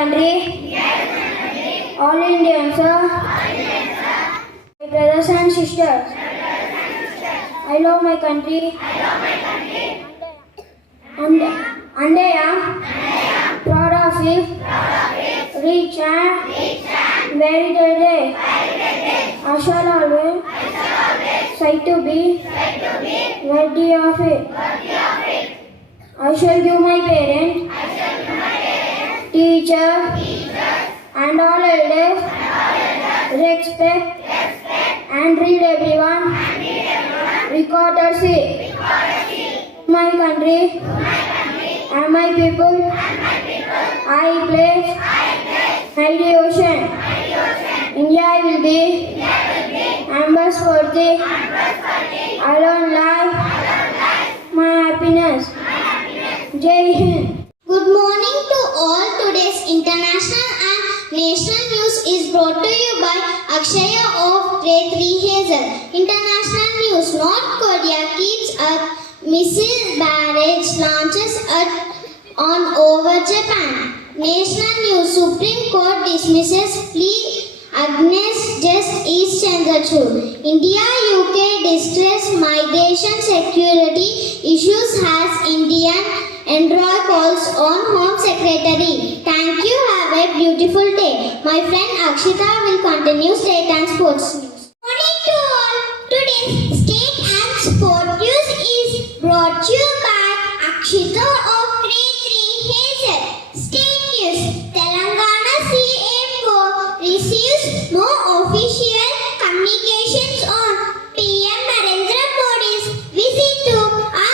country, all Indians, my brothers and sisters. I love my country, and I am proud of it, rich and very day. I shall always try to be worthy of it. I shall give my parents, teachers, and all elders respect and read everyone. Recorders it. My country and my people. I place my devotion. India will be ambassador. Alone life, my happiness. Jai Hind. Good morning to all. Today's international and national news is brought to you by Akshaya of Grade 3 Hazel. International news. North Korea keeps up missile barrage launches on over Japan. National news. Supreme Court dismisses plea against Just East Chandrachud. India UK distress migration security issues has Indian Android calls on Home Secretary. Thank you. Have a beautiful day. My friend Akshita will continue state and sports news. Morning to all. Today's state and sport news is brought to you by Akshita of Grade 3 Hazel. State news. Telangana CA4 receives no official communications on PM Narendra Modi's visit to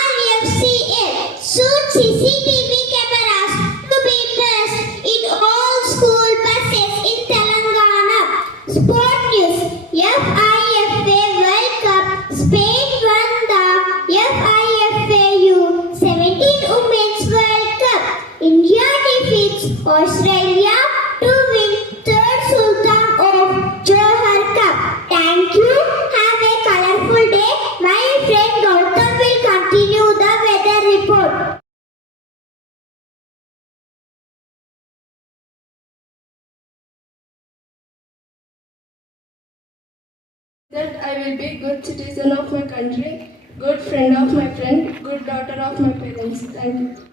RFCA. Soon CCTV cameras to be placed in all school buses in Telangana. Sport news. FIFA World Cup. Spain won the FIFA U17 Women's World Cup. India defeats Australia to win third Sultan of Johor Cup. Thank you. Have a colorful day. My friend Gautam will continue the weather report. That I will be good citizen of my country, good friend of my friend, good daughter of my parents. Thank you.